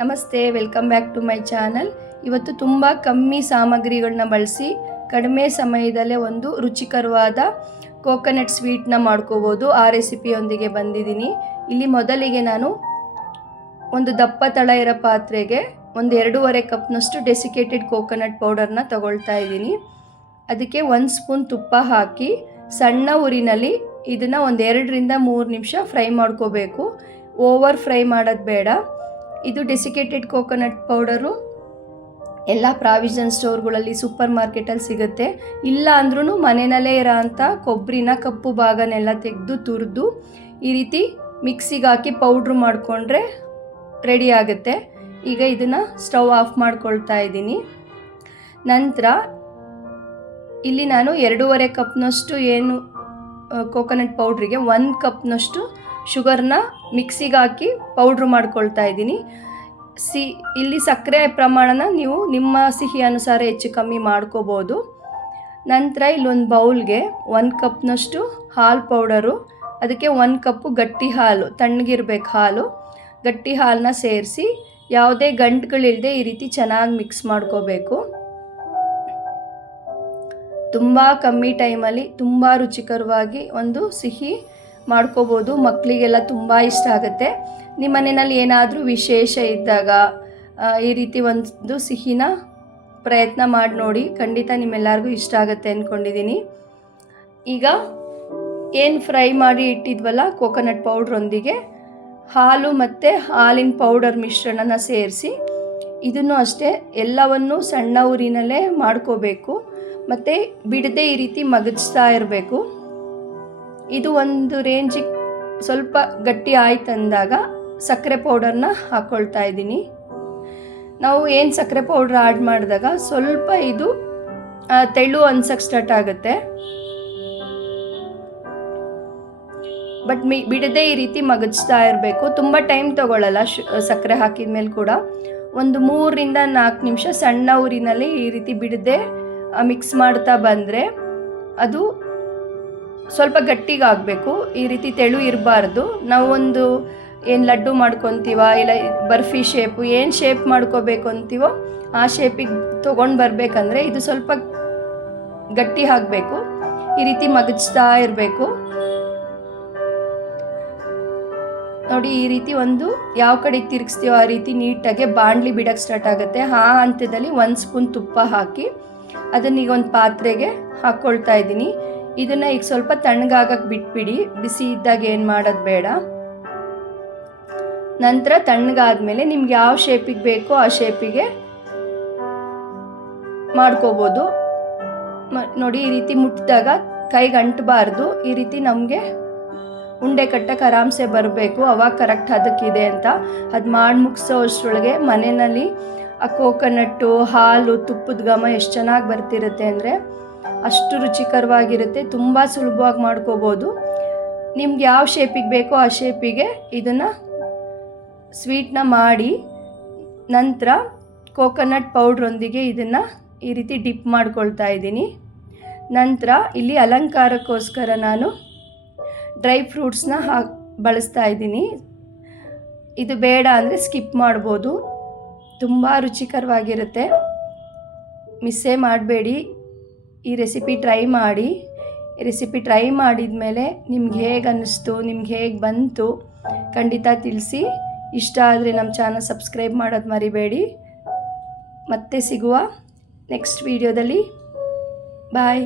ನಮಸ್ತೆ, welcome back to my channel. ಇವತ್ತು ತುಂಬ ಕಮ್ಮಿ ಸಾಮಗ್ರಿಗಳನ್ನ ಬಳಸಿ ಕಡಿಮೆ ಸಮಯದಲ್ಲೇ ಒಂದು ರುಚಿಕರವಾದ ಕೋಕೋನಟ್ ಸ್ವೀಟ್ನ ಮಾಡ್ಕೋಬೋದು. ಆ ರೆಸಿಪಿಯೊಂದಿಗೆ ಬಂದಿದ್ದೀನಿ. ಇಲ್ಲಿ ಮೊದಲಿಗೆ ನಾನು ಒಂದು ದಪ್ಪ ತಳ ಇರೋ ಪಾತ್ರೆಗೆ ಒಂದು 2.5 ಕಪ್ನಷ್ಟು ಡೆಸಿಕೇಟೆಡ್ ಕೋಕೋನಟ್ ಪೌಡರ್ನ ತಗೊಳ್ತಾ ಇದ್ದೀನಿ. ಅದಕ್ಕೆ 1 ಸ್ಪೂನ್ ತುಪ್ಪ ಹಾಕಿ ಸಣ್ಣ ಉರಿನಲ್ಲಿ ಇದನ್ನು ಒಂದು 2ರಿಂದ 3 ನಿಮಿಷ ಫ್ರೈ ಮಾಡ್ಕೋಬೇಕು. ಓವರ್ ಫ್ರೈ ಮಾಡೋದು ಬೇಡ. ಇದು ಡೆಸಿಕೇಟೆಡ್ ಕೋಕೋನಟ್ ಪೌಡರು ಎಲ್ಲ ಪ್ರಾವಿಷನ್ ಸ್ಟೋರ್ಗಳಲ್ಲಿ, ಸೂಪರ್ ಮಾರ್ಕೆಟಲ್ಲಿ ಸಿಗುತ್ತೆ. ಇಲ್ಲ ಅಂದ್ರೂ ಮನೆಯಲ್ಲೇ ಇರೋ ಅಂಥ ಕೊಬ್ಬರಿನ ಕಪ್ಪು ಭಾಗನೆಲ್ಲ ತೆಗೆದು ತುರಿದು ಈ ರೀತಿ ಮಿಕ್ಸಿಗೆ ಹಾಕಿ ಪೌಡ್ರು ಮಾಡಿಕೊಂಡ್ರೆ ರೆಡಿ ಆಗುತ್ತೆ. ಈಗ ಇದನ್ನು ಸ್ಟವ್ ಆಫ್ ಮಾಡ್ಕೊಳ್ತಾ ಇದ್ದೀನಿ. ನಂತರ ಇಲ್ಲಿ ನಾನು 2.5 ಕಪ್ನಷ್ಟು ಏನು ಕೋಕೋನಟ್ ಪೌಡ್ರಿಗೆ 1 ಕಪ್ನಷ್ಟು ಶುಗರ್ನ ಮಿಕ್ಸಿಗೆ ಹಾಕಿ ಪೌಡ್ರು ಮಾಡ್ಕೊಳ್ತಾ ಇದ್ದೀನಿ. ಇಲ್ಲಿ ಸಕ್ಕರೆ ಪ್ರಮಾಣನ ನೀವು ನಿಮ್ಮ ಸಿಹಿ ಅನುಸಾರ ಹೆಚ್ಚು ಕಮ್ಮಿ ಮಾಡ್ಕೋಬೋದು. ನಂತರ ಇಲ್ಲೊಂದು ಬೌಲ್ಗೆ 1 ಕಪ್ನಷ್ಟು ಹಾಲು ಪೌಡರು, ಅದಕ್ಕೆ 1 ಕಪ್ಪು ಗಟ್ಟಿ ಹಾಲು, ತಣ್ಣಗಿರ್ಬೇಕು ಹಾಲು, ಗಟ್ಟಿ ಹಾಲನ್ನ ಸೇರಿಸಿ ಯಾವುದೇ ಗಂಟುಗಳಿಲ್ಲದೆ ಈ ರೀತಿ ಚೆನ್ನಾಗಿ ಮಿಕ್ಸ್ ಮಾಡ್ಕೋಬೇಕು. ತುಂಬ ಕಮ್ಮಿ ಟೈಮಲ್ಲಿ ತುಂಬ ರುಚಿಕರವಾಗಿ ಒಂದು ಸಿಹಿ ಮಾಡ್ಕೋಬೋದು. ಮಕ್ಕಳಿಗೆಲ್ಲ ತುಂಬ ಇಷ್ಟ ಆಗುತ್ತೆ. ನಿಮ್ಮ ಮನೆಯಲ್ಲಿ ಏನಾದರೂ ವಿಶೇಷ ಇದ್ದಾಗ ಈ ರೀತಿ ಒಂದು ಸಿಹಿನ ಪ್ರಯತ್ನ ಮಾಡಿ ನೋಡಿ. ಖಂಡಿತ ನಿಮ್ಮೆಲ್ಲರಿಗೂ ಇಷ್ಟ ಆಗುತ್ತೆ ಅಂದ್ಕೊಂಡಿದ್ದೀನಿ. ಈಗ ಏನು ಫ್ರೈ ಮಾಡಿ ಇಟ್ಟಿದ್ವಲ್ಲ ಕೋಕೋನಟ್ ಪೌಡ್ರೊಂದಿಗೆ ಹಾಲು ಮತ್ತು ಹಾಲಿನ ಪೌಡರ್ ಮಿಶ್ರಣನ ಸೇರಿಸಿ ಇದನ್ನು ಅಷ್ಟೇ ಎಲ್ಲವನ್ನು ಸಣ್ಣ ಉರಿನಲ್ಲೇ ಮಾಡ್ಕೋಬೇಕು. ಮತ್ತು ಬಿಡದೆ ಈ ರೀತಿ ಮಗಚ್ತಾ ಇರಬೇಕು. ಇದು ಒಂದು ರೇಂಜಿಗೆ ಸ್ವಲ್ಪ ಗಟ್ಟಿ ಆಯ್ತು ಅಂದಾಗ ಸಕ್ಕರೆ ಪೌಡರ್ನ ಹಾಕ್ಕೊಳ್ತಾ ಇದ್ದೀನಿ. ನಾವು ಏನು ಸಕ್ಕರೆ ಪೌಡ್ರ್ ಆ್ಯಡ್ ಮಾಡಿದಾಗ ಸ್ವಲ್ಪ ಇದು ತೆಳು ಅನ್ಸಕ್ಕೆ ಸ್ಟಾರ್ಟ್ ಆಗುತ್ತೆ. ಬಟ್ ಬಿಡದೆ ಈ ರೀತಿ ಮಗಚ್ತಾ ಇರಬೇಕು. ತುಂಬ ಟೈಮ್ ತೊಗೊಳ್ಳಲ್ಲ. ಸಕ್ಕರೆ ಹಾಕಿದ ಮೇಲೆ ಕೂಡ ಒಂದು 3ರಿಂದ 4 ನಿಮಿಷ ಸಣ್ಣ ಉರಿನಲ್ಲಿ ಈ ರೀತಿ ಬಿಡದೆ ಮಿಕ್ಸ್ ಮಾಡ್ತಾ ಬಂದರೆ ಅದು ಸ್ವಲ್ಪ ಗಟ್ಟಿಗೆ ಆಗಬೇಕು. ಈ ರೀತಿ ತೆಳು ಇರಬಾರ್ದು. ನಾವೊಂದು ಏನು ಲಡ್ಡು ಮಾಡ್ಕೊತೀವ, ಇಲ್ಲ ಬರ್ಫಿ ಶೇಪು, ಏನು ಶೇಪ್ ಮಾಡ್ಕೋಬೇಕು ಅಂತೀವೋ ಆ ಶೇಪಿಗೆ ತೊಗೊಂಡು ಬರಬೇಕಂದ್ರೆ ಇದು ಸ್ವಲ್ಪ ಗಟ್ಟಿ ಆಗಬೇಕು. ಈ ರೀತಿ ಮಗಚ್ತಾ ಇರಬೇಕು. ನೋಡಿ, ಈ ರೀತಿ ಒಂದು ಯಾವ ಕಡೆಗೆ ತಿರುಗಿಸ್ತೀವೋ ಆ ರೀತಿ ನೀಟಾಗಿ ಬಾಣಲಿ ಬಿಡೋಕ್ಕೆ ಸ್ಟಾರ್ಟ್ ಆಗುತ್ತೆ. ಆ ಹಂತದಲ್ಲಿ 1 ಸ್ಪೂನ್ ತುಪ್ಪ ಹಾಕಿ ಅದನ್ನೀಗ ಒಂದು ಪಾತ್ರೆಗೆ ಹಾಕ್ಕೊಳ್ತಾ ಇದ್ದೀನಿ. ಇದನ್ನು ಈಗ ಸ್ವಲ್ಪ ತಣ್ಣಗಾಗಕ್ಕೆ ಬಿಟ್ಬಿಡಿ. ಬಿಸಿ ಇದ್ದಾಗ ಏನು ಮಾಡೋದು ಬೇಡ. ನಂತರ ತಣ್ಣಗಾದ್ಮೇಲೆ ನಿಮ್ಗೆ ಯಾವ ಶೇಪಿಗೆ ಬೇಕೋ ಆ ಶೇಪಿಗೆ ಮಾಡ್ಕೋಬೋದು. ನೋಡಿ, ಈ ರೀತಿ ಮುಟ್ಟಿದಾಗ ಕೈಗೆ ಅಂಟಬಾರ್ದು. ಈ ರೀತಿ ನಮಗೆ ಉಂಡೆ ಕಟ್ಟಕ್ಕೆ ಆರಾಮ್ಸೆ ಬರಬೇಕು. ಅವಾಗ ಕರೆಕ್ಟ್ ಅದಕ್ಕಿದೆ ಅಂತ. ಅದು ಮಾಡಿ ಮುಗಿಸೋ ಅಷ್ಟರೊಳಗೆ ಮನೆಯಲ್ಲಿ ಆ ಕೋಕೋನಟ್ಟು, ಹಾಲು, ತುಪ್ಪದ ಘಮ ಎಷ್ಟು ಚೆನ್ನಾಗಿ ಬರ್ತಿರುತ್ತೆ ಅಂದರೆ ಅಷ್ಟು ರುಚಿಕರವಾಗಿರುತ್ತೆ. ತುಂಬ ಸುಲಭವಾಗಿ ಮಾಡ್ಕೋಬೋದು. ನಿಮ್ಗೆ ಯಾವ ಶೇಪಿಗೆ ಬೇಕೋ ಆ ಶೇಪಿಗೆ ಇದನ್ನು ಸ್ವೀಟ್ನ ಮಾಡಿ ನಂತರ ಕೋಕೋನಟ್ ಪೌಡ್ರೊಂದಿಗೆ ಇದನ್ನು ಈ ರೀತಿ ಡಿಪ್ ಮಾಡ್ಕೊಳ್ತಾ ಇದ್ದೀನಿ. ನಂತರ ಇಲ್ಲಿ ಅಲಂಕಾರಕ್ಕೋಸ್ಕರ ನಾನು ಡ್ರೈ ಫ್ರೂಟ್ಸ್ನ ಬಳಸ್ತಾ ಇದ್ದೀನಿ. ಇದು ಬೇಡ ಅಂದರೆ ಸ್ಕಿಪ್ ಮಾಡ್ಬೋದು. ತುಂಬ ರುಚಿಕರವಾಗಿರುತ್ತೆ. ಮಿಸ್ಸೇ ಮಾಡಬೇಡಿ. ಈ ರೆಸಿಪಿ ಟ್ರೈ ಮಾಡಿ. ಈ ರೆಸಿಪಿ ಟ್ರೈ ಮಾಡಿದ ಮೇಲೆ ನಿಮ್ಗೆ ಹೇಗೆ ಅನ್ನಿಸ್ತು, ನಿಮ್ಗೆ ಹೇಗೆ ಬಂತು ಖಂಡಿತ ತಿಳಿಸಿ. ಇಷ್ಟ ಆದರೆ ನಮ್ಮ ಚಾನಲ್ ಸಬ್ಸ್ಕ್ರೈಬ್ ಮಾಡೋದು ಮರಿಬೇಡಿ. ಮತ್ತೆ ಸಿಗುವ ನೆಕ್ಸ್ಟ್ ವಿಡಿಯೋದಲ್ಲಿ. ಬಾಯ್.